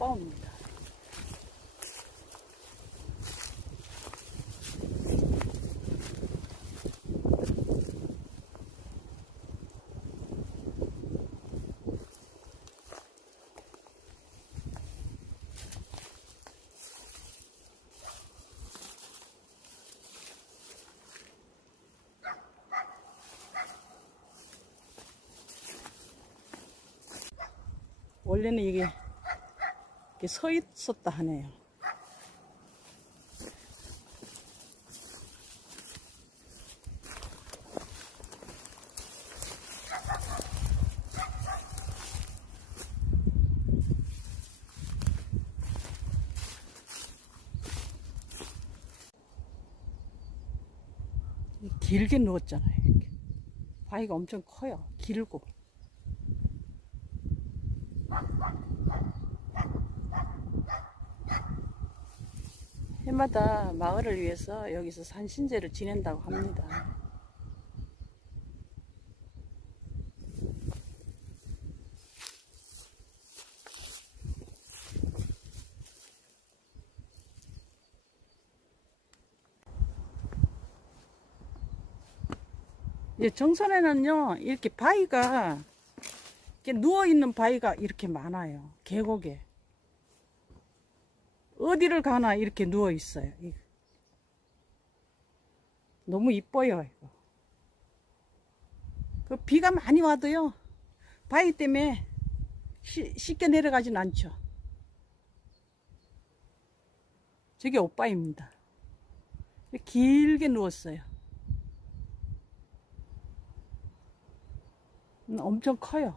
오빠입니다. 원래는 이게 이렇게 서 있었다 하네요. 길게 누웠잖아요. 이렇게. 바위가 엄청 커요. 길고. 해마다 마을을 위해서 여기서 산신제를 지낸다고 합니다. 이 정선에는요, 이렇게 바위가, 누워있는 바위가 이렇게 많아요. 계곡에. 어디를 가나 이렇게 누워 있어요. 너무 이뻐요, 이거. 그 비가 많이 와도요, 바위 때문에 쉬- 쉽게 내려가진 않죠. 저게 오빠입니다. 길게 누웠어요. 음, 엄청 커요.